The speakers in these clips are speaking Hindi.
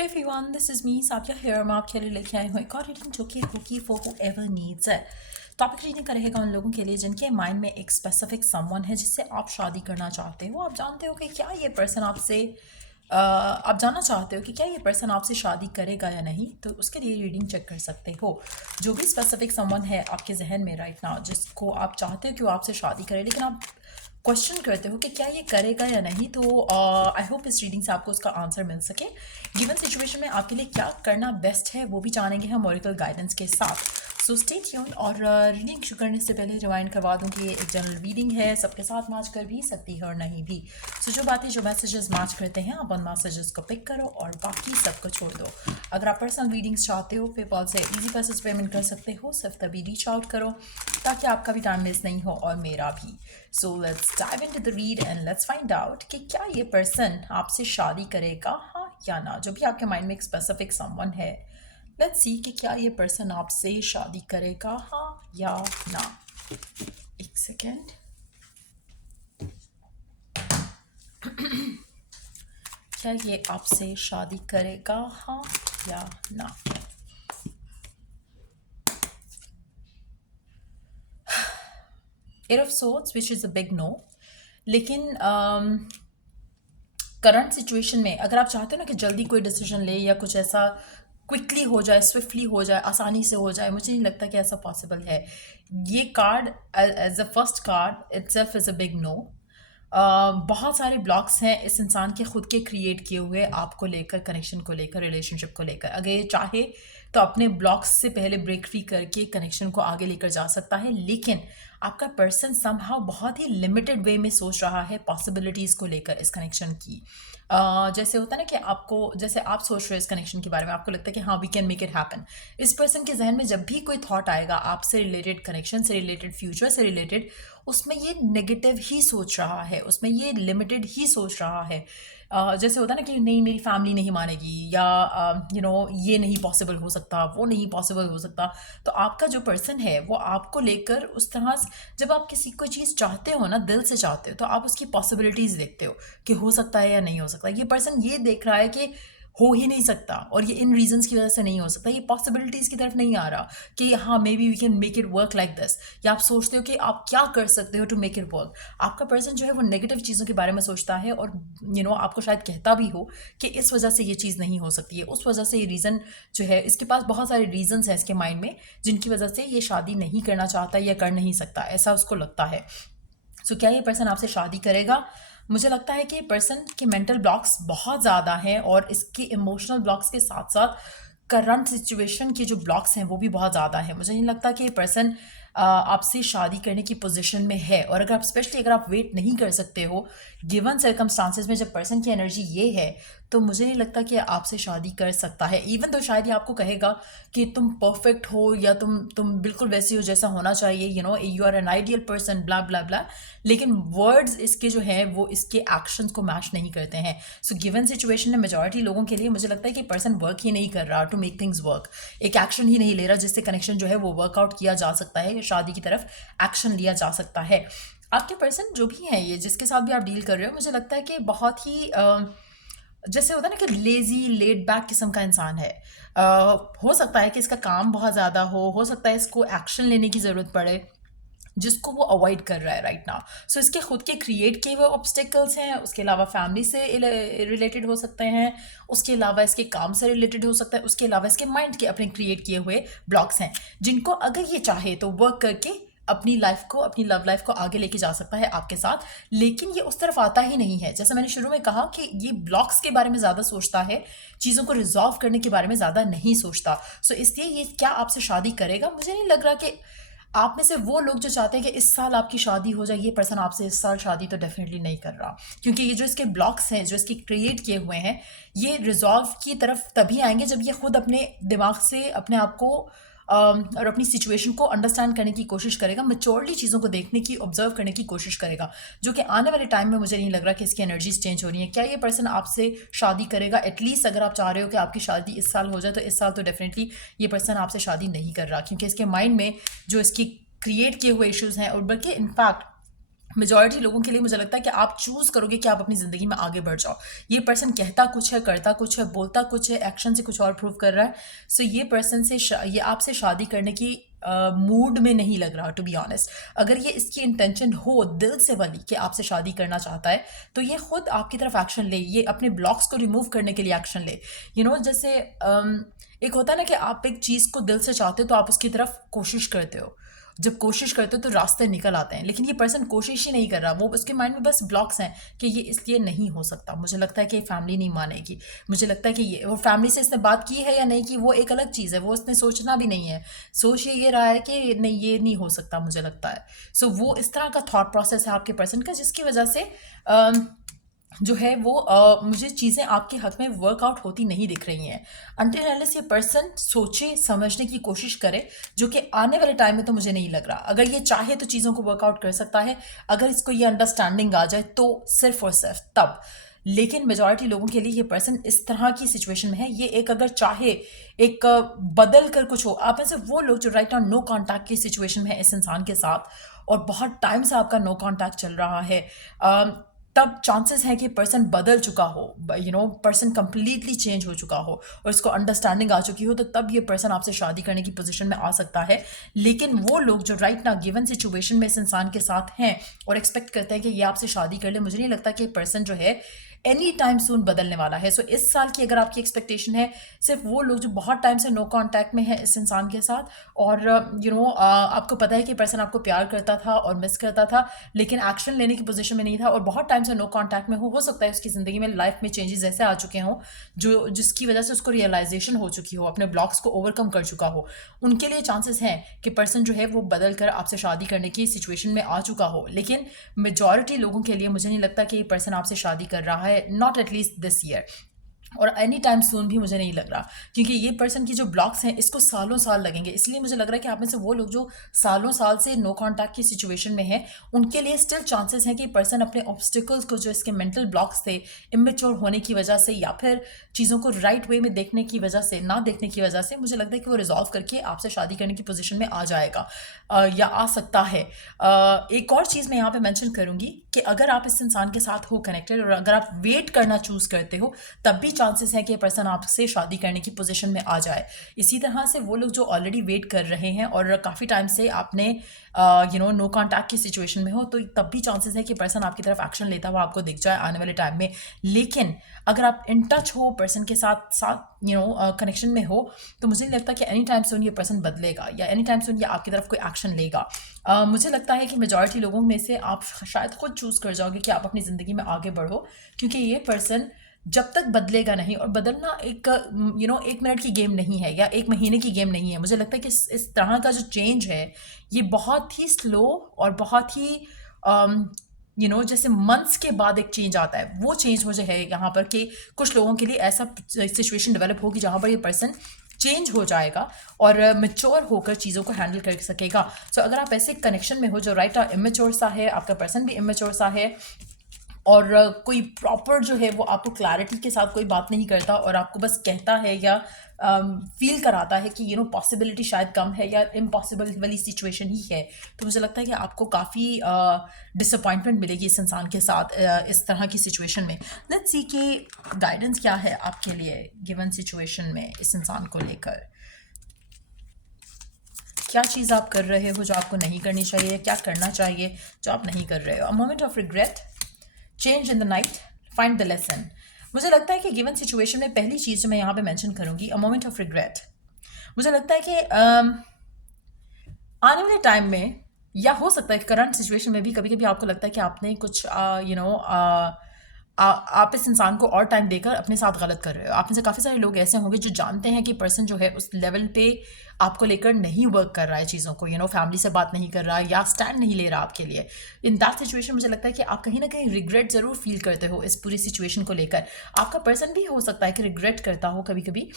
Hello everyone, this is me Sabiya here. मैं आपके लिए लेके आई हूँ एक और रीडिंग जो कि होगी फॉर हूएवर नीड्स है। टॉपिक रीडिंग का रहेगा उन लोगों के लिए जिनके माइंड में एक स्पेसिफिक समवन है जिससे आप शादी करना चाहते हो। आप जानते हो कि क्या ये पर्सन आपसे आप जानना चाहते हो कि क्या ये पर्सन आपसे शादी करेगा या नहीं, तो उसके लिए रीडिंग चेक कर सकते हो। जो भी स्पेसिफिक समवन है आपके जहन में राइट नाउ जिसको आप चाहते हो कि वो आपसे शादी करे, लेकिन आप क्वेश्चन करते हो कि क्या ये करेगा या नहीं, तो आई होप इस रीडिंग से आपको उसका आंसर मिल सके। गिवन सिचुएशन में आपके लिए क्या करना बेस्ट है वो भी जानेंगे हम ओरेकल गाइडेंस के साथ। So stay tuned. और रीडिंग शुरू करने से पहले रिमाइंड करवा दूं कि ये एक जनरल रीडिंग है, सबके साथ मैच कर भी सकती है और नहीं भी। सो जो बातें जो मैसेजेस मैच करते हैं आप उन मैसेजेस को पिक करो और बाकी सबको छोड़ दो। अगर आप पर्सनल रीडिंग्स चाहते हो पेपॉल से इजी पैसेज पेमेंट कर सकते हो, सिर्फ तभी रीच आउट करो ताकि आपका भी टाइम मिस नहीं हो और मेरा भी। So let's dive into the read and let's find out कि क्या ये पर्सन आपसे शादी करेगा, हाँ या ना। जो भी आपके माइंड में एक स्पेसिफिक समवन है, लेट्स सी कि क्या ये पर्सन आपसे शादी करेगा, हाँ या ना। एक सेकेंड। क्या ये आपसे शादी करेगा, हाँ या ना। Eight of swords which is a big no. लेकिन करंट सिचुएशन में अगर आप चाहते हो ना कि जल्दी कोई डिसीजन ले या कुछ ऐसा क्विकली हो जाए, स्विफ्टली हो जाए, आसानी से हो जाए, मुझे नहीं लगता कि ऐसा पॉसिबल है। ये card as a first card itself is a big no. बहुत सारे ब्लॉक्स हैं इस इंसान के खुद के क्रिएट किए हुए, आपको लेकर, कनेक्शन को लेकर, रिलेशनशिप को लेकर। अगर ये चाहे तो अपने ब्लॉक्स से पहले ब्रेक फ्री करके कनेक्शन को आगे लेकर जा सकता है, लेकिन आपका पर्सन समहाउ बहुत ही लिमिटेड वे में सोच रहा है पॉसिबिलिटीज़ को लेकर इस कनेक्शन की। जैसे होता है ना कि आपको, जैसे आप सोच रहे हो इस कनेक्शन के बारे में, आपको लगता है कि हाँ we can make it happen. इस पर्सन के जहन में जब भी कोई थॉट आएगा आपसे रिलेटेड, कनेक्शन से रिलेटेड, फ्यूचर से रिलेटेड, उसमें ये नेगेटिव ही सोच रहा है, उसमें ये लिमिटेड ही सोच रहा है। जैसे होता है ना कि नहीं मेरी फैमिली नहीं मानेगी, या ये नहीं पॉसिबल हो सकता, वो नहीं पॉसिबल हो सकता। तो आपका जो पर्सन है वो आपको लेकर उस तरह से, जब आप किसी कोई चीज़ चाहते हो ना, दिल से चाहते हो, तो आप उसकी पॉसिबिलिटीज़ देखते हो कि हो सकता है या नहीं हो सकता। ये पर्सन ये देख रहा है कि हो ही नहीं सकता, और ये इन रीजंस की वजह से नहीं हो सकता। ये पॉसिबिलिटीज़ की तरफ नहीं आ रहा कि हाँ maybe we can make it work like this, या आप सोचते हो कि आप क्या कर सकते हो टू मेक इट वर्क। आपका पर्सन जो है वो नेगेटिव चीज़ों के बारे में सोचता है, और आपको शायद कहता भी हो कि इस वजह से ये चीज़ नहीं हो सकती है, उस वजह से ये रीज़न जो है, इसके पास बहुत सारे रीजंस हैं इसके माइंड में जिनकी वजह से ये शादी नहीं करना चाहता या कर नहीं सकता, ऐसा उसको लगता है। सो क्या ये पर्सन आपसे शादी करेगा? मुझे लगता है कि पर्सन के मेंटल ब्लॉक्स बहुत ज़्यादा हैं, और इसके इमोशनल ब्लॉक्स के साथ साथ करंट सिचुएशन के जो ब्लॉक्स हैं वो भी बहुत ज़्यादा है। मुझे नहीं लगता कि ये पर्सन आपसे शादी करने की पोजीशन में है। और अगर आप स्पेशली अगर आप वेट नहीं कर सकते हो गिवन सर्कमस्टांसेस में, जब पर्सन की एनर्जी ये है, तो मुझे नहीं लगता कि आपसे शादी कर सकता है। इवन तो शायद ये आपको कहेगा कि तुम परफेक्ट हो, या तुम बिल्कुल वैसे हो जैसा होना चाहिए, you are an ideal person, blah blah blah, लेकिन वर्ड्स इसके जो हैं वो इसके एक्शंस को मैच नहीं करते हैं। सो गिवन सिचुएशन में मेजॉरिटी लोगों के लिए मुझे लगता है कि पर्सन वर्क ही नहीं कर रहा टू मेक थिंग्स वर्क, एक एक्शन ही नहीं ले रहा जिससे कनेक्शन जो है वो वर्कआउट किया जा सकता है, या शादी की तरफ एक्शन लिया जा सकता है। आपके पर्सन जो भी हैं, ये जिसके साथ भी आप डील कर रहे हो, मुझे लगता है कि बहुत ही जैसे होता है ना कि लेजी लेड बैक किस्म का इंसान है। हो सकता है कि इसका काम बहुत ज़्यादा हो सकता है इसको एक्शन लेने की ज़रूरत पड़े जिसको वो अवॉइड कर रहा है राइट नाउ। सो इसके खुद के क्रिएट किए हुए ऑब्स्टिकल्स हैं, उसके अलावा फैमिली से रिलेटेड हो सकते हैं, उसके अलावा इसके काम से रिलेटेड हो सकता है, उसके अलावा इसके माइंड के अपने क्रिएट किए हुए ब्लॉक्स हैं जिनको अगर ये चाहे तो वर्क करके अपनी लाइफ को, अपनी लव लाइफ को आगे लेके जा सकता है आपके साथ। लेकिन ये उस तरफ आता ही नहीं है। जैसे मैंने शुरू में कहा कि ये ब्लॉक्स के बारे में ज़्यादा सोचता है, चीज़ों को रिजॉल्व करने के बारे में ज़्यादा नहीं सोचता। सो इसलिए ये क्या आपसे शादी करेगा? मुझे नहीं लग रहा कि आप में से वो लोग जो चाहते हैं कि इस साल आपकी शादी हो जाए, ये पर्सन आपसे इस साल शादी तो डेफिनेटली नहीं कर रहा, क्योंकि ये जो इसके ब्लॉक्स हैं, जो इसके क्रिएट किए हुए हैं, ये रिजॉल्व की तरफ तभी आएंगे जब ये खुद अपने दिमाग से अपने आप को और अपनी सिचुएशन को अंडरस्टैंड करने की कोशिश करेगा, मैच्योरली चीज़ों को देखने की, ऑब्जर्व करने की कोशिश करेगा, जो कि आने वाले टाइम में मुझे नहीं लग रहा कि इसकी एनर्जीज चेंज हो रही है। क्या ये पर्सन आपसे शादी करेगा? एटलीस्ट अगर आप चाह रहे हो कि आपकी शादी इस साल हो जाए, तो इस साल तो डेफिनेटली ये पर्सन आपसे शादी नहीं कर रहा, क्योंकि इसके माइंड में जो इसकी क्रिएट किए हुए इश्यूज हैं, और बल्कि इनफैक्ट मेजॉरिटी लोगों के लिए मुझे लगता है कि आप चूज करोगे कि आप अपनी जिंदगी में आगे बढ़ जाओ। ये पर्सन कहता कुछ है, करता कुछ है, बोलता कुछ है, एक्शन से कुछ और प्रूव कर रहा है। सो ये पर्सन से ये आपसे शादी करने की मूड में नहीं लग रहा, टू बी ऑनेस्ट। अगर ये इसकी इंटेंशन हो दिल से वाली कि आपसे शादी करना चाहता है, तो ये खुद आपकी तरफ एक्शन ले, ये अपने ब्लॉक्स को रिमूव करने के लिए एक्शन ले। जैसे एक होता है ना कि आप एक चीज़ को दिल से चाहते हो तो आप उसकी तरफ कोशिश करते हो। जब कोशिश करते हो तो रास्ते निकल आते हैं, लेकिन ये पर्सन कोशिश ही नहीं कर रहा। वो उसके माइंड में बस ब्लॉक्स हैं कि ये इसलिए नहीं हो सकता। मुझे लगता है कि फैमिली नहीं मानेगी। मुझे लगता है कि ये वो फैमिली से इसने बात की है या नहीं की, वो एक अलग चीज़ है, वो उसने सोचना भी नहीं है। सोच ये रहा है कि नहीं, ये नहीं हो सकता मुझे लगता है। सो वो इस तरह का थॉट प्रोसेस है आपके पर्सन का, जिसकी वजह से जो है वो मुझे चीज़ें आपके हक में वर्कआउट होती नहीं दिख रही हैं। अनटिल अनलेस ये पर्सन सोचे समझने की कोशिश करे, जो कि आने वाले टाइम में तो मुझे नहीं लग रहा। अगर ये चाहे तो चीज़ों को वर्कआउट कर सकता है, अगर इसको ये अंडरस्टैंडिंग आ जाए तो सिर्फ और सिर्फ तब। लेकिन मेजॉरिटी लोगों के लिए ये पर्सन इस तरह की सिचुएशन में है। ये एक अगर चाहे एक बदल कर कुछ हो, आप में से वो लोग जो राइट नाउ नो कॉन्टैक्ट की सिचुएशन में है इस इंसान के साथ, और बहुत टाइम से आपका नो कॉन्टैक्ट चल रहा है, तब चांसेस है कि पर्सन बदल चुका हो, पर्सन कंप्लीटली चेंज हो चुका हो और इसको अंडरस्टैंडिंग आ चुकी हो, तो तब ये पर्सन आपसे शादी करने की पोजीशन में आ सकता है। लेकिन वो लोग जो राइट ना गिवन सिचुएशन में इस इंसान के साथ हैं और एक्सपेक्ट करते हैं कि ये आपसे शादी कर ले, मुझे नहीं लगता कि पर्सन जो है एनी टाइम सून बदलने वाला है। सो इस साल की अगर आपकी एक्सपेक्टेशन है, सिर्फ वो लोग जो बहुत टाइम से नो कांटेक्ट में है इस इंसान के साथ, और आपको पता है कि पर्सन आपको प्यार करता था और मिस करता था, लेकिन एक्शन लेने की पोजीशन में नहीं था, और बहुत टाइम से नो कांटेक्ट में हो सकता है उसकी ज़िंदगी में लाइफ में चेंजेस ऐसे आ चुके हों जिसकी वजह से उसको रियलाइजेशन हो चुकी हो, अपने ब्लॉक्स को ओवरकम कर चुका हो। उनके लिए चांसेस हैं कि पर्सन जो है वो बदल कर आपसे शादी करने की सिचुएशन में आ चुका हो। लेकिन मेजॉरिटी लोगों के लिए मुझे नहीं लगता कि ये पर्सन आपसे शादी कर रहा है, नॉट एटलीस्ट दिस ईयर, और एनी टाइम सून भी मुझे नहीं लग रहा, क्योंकि ये पर्सन की जो ब्लॉक्स हैं इसको सालों साल लगेंगे। इसलिए मुझे लग रहा है कि आप में से वो लोग जो सालों साल से नो कांटेक्ट की सिचुएशन में है, उनके लिए स्टिल चांसेस हैं कि पर्सन अपने ऑब्स्टिकल्स को, जो इसके मेंटल ब्लॉक्स थे इमेच्योर होने की वजह से या फिर चीज़ों को राइट वे में देखने की वजह से, ना देखने की वजह से, मुझे लगता है कि वो रिजॉल्व करके आपसे शादी करने की पोजीशन में आ जाएगा, या आ सकता है। एक और चीज़ मैं यहाँ पे मेंशन करूँगी कि अगर आप इस इंसान के साथ हो कनेक्टेड और अगर आप वेट करना चूज़ करते हो, तब भी चांसेस है कि पर्सन आपसे शादी करने की पोजीशन में आ जाए। इसी तरह से वो लोग जो ऑलरेडी वेट कर रहे हैं और काफ़ी टाइम से आपने नो कॉन्टैक्ट की सिचुएशन में हो, तो तब भी चांसेस है कि पर्सन आपकी तरफ एक्शन लेता हुआ आपको दिख जाए आने वाले टाइम में। लेकिन अगर आप इन टच हो पर्सन के साथ साथ कनेक्शन में हो, तो मुझे नहीं लगता कि एनी टाइम सुन ये पर्सन बदलेगा या एनी टाइम सुन ये आपकी तरफ कोई एक्शन लेगा। मुझे लगता है कि मेजॉरिटी लोगों में से आप शायद खुद चूज़ कर जाओगे कि आप अपनी ज़िंदगी में आगे बढ़ो, क्योंकि ये पर्सन जब तक बदलेगा नहीं, और बदलना एक 1 मिनट की गेम नहीं है या 1 महीने की गेम नहीं है। मुझे लगता है कि इस तरह का जो चेंज है ये बहुत ही स्लो और बहुत ही जैसे मंथ्स के बाद एक चेंज आता है, वो चेंज मुझे है यहाँ पर कि कुछ लोगों के लिए ऐसा सिचुएशन डेवलप होगी जहाँ पर ये पर्सन चेंज हो जाएगा और मेच्योर होकर चीज़ों को हैंडल कर सकेगा। सो अगर आप ऐसे कनेक्शन में हो जो राइट इमेच्योर सा है, आपका पर्सन भी इमेच्योर सा है, और कोई प्रॉपर जो है वो आपको क्लैरिटी के साथ कोई बात नहीं करता और आपको बस कहता है या फील कराता है कि पॉसिबिलिटी शायद कम है या इम्पॉसिबल वाली सिचुएशन ही है, तो मुझे लगता है कि आपको काफ़ी डिसअपॉइंटमेंट मिलेगी इस इंसान के साथ इस तरह की सिचुएशन में। लेट्स सी कि गाइडेंस क्या है आपके लिए गिवन सिचुएशन में इस इंसान को लेकर। क्या चीज़ आप कर रहे हो जो आपको नहीं करनी चाहिए, क्या करना चाहिए जो आप नहीं कर रहे हो। A moment of regret, change in the night, find the lesson. मुझे लगता है कि गिवन सिचुएशन में पहली चीज़ जो मैं यहाँ पे मेंशन करूँगी, अ मोमेंट ऑफ रिग्रेट। मुझे लगता है कि आने वाले टाइम में, या हो सकता है कि करंट सिचुएशन में भी कभी कभी आपको लगता है कि आपने कुछ आप इस इंसान को और टाइम देकर अपने साथ गलत कर रहे हो। आप में से काफ़ी सारे लोग ऐसे होंगे जो जानते हैं कि पर्सन जो है उस लेवल पे आपको लेकर नहीं वर्क कर रहा है चीज़ों को, फैमिली से बात नहीं कर रहा है या स्टैंड नहीं ले रहा आपके लिए। इन दैट सिचुएशन मुझे लगता है कि आप कहीं ना कहीं रिग्रेट ज़रूर फील करते हो इस पूरी सिचुएशन को लेकर। आपका पर्सन भी हो सकता है कि रिग्रेट करता हो कभी कभी,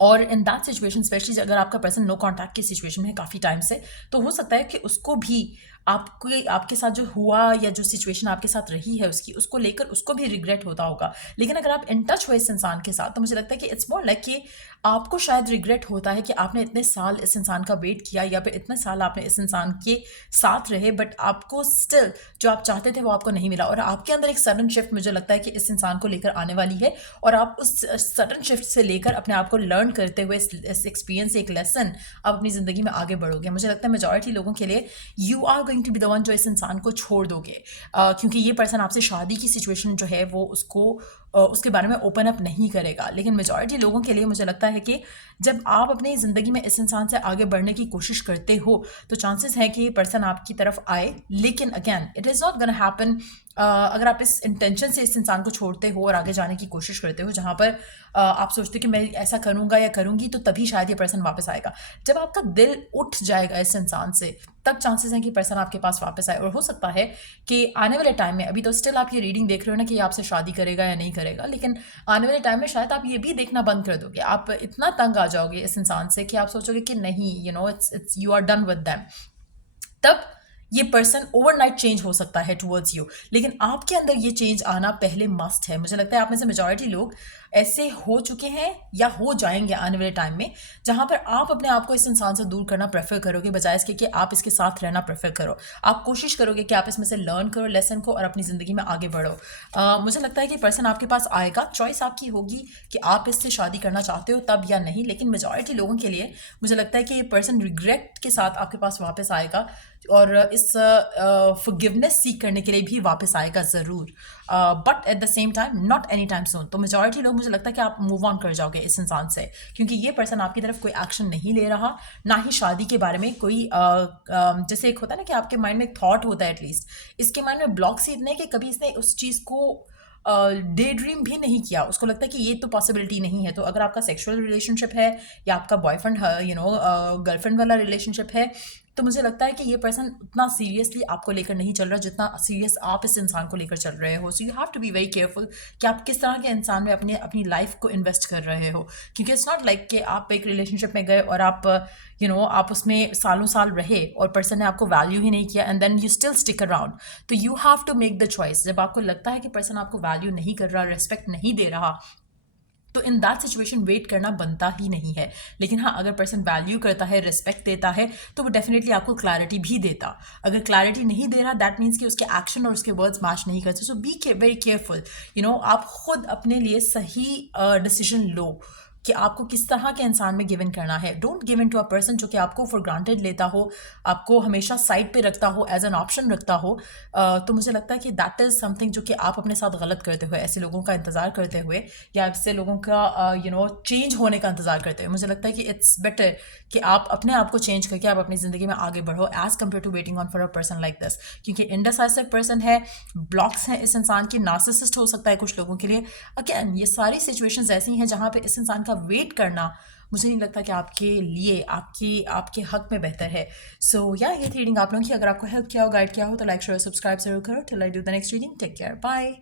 और इन दैट सिचुएशन स्पेशली अगर आपका पर्सन नो कॉन्टैक्ट की सिचुएशन में है काफ़ी टाइम से, तो हो सकता है कि उसको भी आपको आपके साथ जो हुआ या जो सिचुएशन आपके साथ रही है उसको लेकर उसको भी रिग्रेट होता होगा। लेकिन अगर आप इन टच हो इस इंसान के साथ, तो मुझे लगता है कि इट्स मोर लाइक कि आपको शायद रिग्रेट होता है कि आपने इतने साल इस इंसान का वेट किया या फिर इतने साल आपने इस इंसान के साथ रहे, बट आपको स्टिल जो आप चाहते थे वो आपको नहीं मिला, और आपके अंदर एक सडन शिफ्ट मुझे लगता है कि इस इंसान को लेकर आने वाली है, और आप उस सडन शिफ्ट से लेकर अपने आप को लर्न करते हुए इस एक्सपीरियंस से एक लेसन आप अपनी ज़िंदगी में आगे बढ़ोगे। मुझे लगता है मेजॉरिटी लोगों के लिए you are going to be the one जो इस इंसान को छोड़ दोगे, क्योंकि ये पर्सन आपसे शादी की सिचुएशन जो है वो उसके बारे में ओपन अप नहीं करेगा। लेकिन मेजॉरिटी लोगों के लिए मुझे लगता है कि जब आप अपनी ज़िंदगी में इस इंसान से आगे बढ़ने की कोशिश करते हो, तो चांसेस है कि ये पर्सन आपकी तरफ आए। लेकिन again it is not gonna happen अगर आप इस इंटेंशन से इस इंसान को छोड़ते हो और आगे जाने की कोशिश करते हो, जहाँ पर आप सोचते हो कि मैं ऐसा करूँगा या करूँगी तो तभी शायद ये पर्सन वापस आएगा। जब आपका दिल उठ जाएगा इस इंसान से, तब चांसेस हैं कि पर्सन आपके पास वापस आए। और हो सकता है कि आने वाले टाइम में, अभी तो स्टिल आप ये रीडिंग देख रहे हो ना कि ये आपसे शादी करेगा या नहीं करेगा, लेकिन आने वाले टाइम में शायद आप ये भी देखना बंद कर दोगे। आप इतना तंग आ जाओगे इस इंसान से कि आप सोचोगे कि नहीं, it's you are done with them. तब ये पर्सन ओवरनाइट चेंज हो सकता है टुवर्ड्स यू, लेकिन आपके अंदर ये चेंज आना पहले मस्ट है। मुझे लगता है आप में से मेजॉरिटी लोग ऐसे हो चुके हैं या हो जाएंगे आने वाले टाइम में, जहां पर आप अपने आप को इस इंसान से दूर करना प्रेफर करोगे, बजाय इसके कि आप इसके साथ रहना प्रेफर करो। आप कोशिश करोगे कि आप इसमें से लर्न करो लेसन को और अपनी ज़िंदगी में आगे बढ़ो। मुझे लगता है कि पर्सन आपके पास आएगा, चॉइस आपकी होगी कि आप इससे शादी करना चाहते हो तब या नहीं। लेकिन मेजॉरिटी लोगों के लिए मुझे लगता है कि ये पर्सन रिग्रेट के साथ आपके पास वापस आएगा, और इस फॉरगिवनेस सीख करने के लिए भी वापस आएगा ज़रूर, but at the same time not any time soon. तो मेजॉरिटी लोग, मुझे लगता है कि आप मूव ऑन कर जाओगे इस इंसान से, क्योंकि ये पर्सन आपकी तरफ कोई एक्शन नहीं ले रहा, ना ही शादी के बारे में कोई जैसे एक होता है ना कि आपके माइंड में एक थॉट होता है, एटलीस्ट इसके माइंड में ब्लॉक्स ही इतने हैं कि कभी इसने उस चीज़ को डे ड्रीम भी नहीं किया। उसको लगता है कि ये तो पॉसिबिलिटी नहीं है। तो अगर आपका सेक्सुअल रिलेशनशिप है या आपका बॉयफ्रेंड गर्लफ्रेंड वाला रिलेशनशिप है, तो मुझे लगता है कि ये पर्सन उतना सीरियसली आपको लेकर नहीं चल रहा जितना सीरियस आप इस इंसान को लेकर चल रहे हो। So you have to be very careful कि आप किस तरह के इंसान में अपनी लाइफ को इन्वेस्ट कर रहे हो, क्योंकि इट्स नॉट लाइक कि आप एक रिलेशनशिप में गए और आप आप उसमें सालों साल रहे और पर्सन ने आपको वैल्यू ही नहीं किया and then you still stick around. तो you have to make the choice. जब आपको लगता है कि पर्सन आपको वैल्यू नहीं कर रहा, रिस्पेक्ट नहीं दे रहा, तो इन दैट सिचुएशन वेट करना बनता ही नहीं है। लेकिन हाँ, अगर पर्सन वैल्यू करता है, रिस्पेक्ट देता है, तो वो डेफिनेटली आपको क्लैरिटी भी देता। अगर क्लैरिटी नहीं दे रहा, दैट मीन्स कि उसके एक्शन और उसके वर्ड्स मैच नहीं करते। सो बी वेरी केयरफुल। आप खुद अपने लिए सही डिसीजन लो कि आपको किस तरह के इंसान में गिव इन करना है। Don't give in to a person जो कि आपको फॉर ग्रांटेड लेता हो, आपको हमेशा साइड पे रखता हो, एज एन ऑप्शन रखता हो। तो मुझे लगता है कि दैट इज़ समथिंग जो कि आप अपने साथ गलत करते हुए, ऐसे लोगों का इंतज़ार करते हुए या ऐसे लोगों का चेंज होने का इंतज़ार करते हुए, मुझे लगता है कि इट्स बेटर कि आप अपने आप को चेंज करके आप अपनी ज़िंदगी में आगे बढ़ो, as compare to waiting on for a person like this. क्योंकि इनडिसाइसिव पर्सन है, ब्लॉक्स हैं इस इंसान की, नार्सिसिस्ट हो सकता है कुछ लोगों के लिए। अगेन, ये सारी सिचुएशंस ऐसी हैं जहाँ पे इस इंसान का वेट करना मुझे नहीं लगता कि आपके लिए आपके हक में बेहतर है। सो या ये थी रीडिंग आप लोगों की। अगर आपको हेल्प किया हो, गाइड किया हो, तो लाइक शेयर सब्सक्राइब जरूर करो। Till I do the next reading, take care, bye.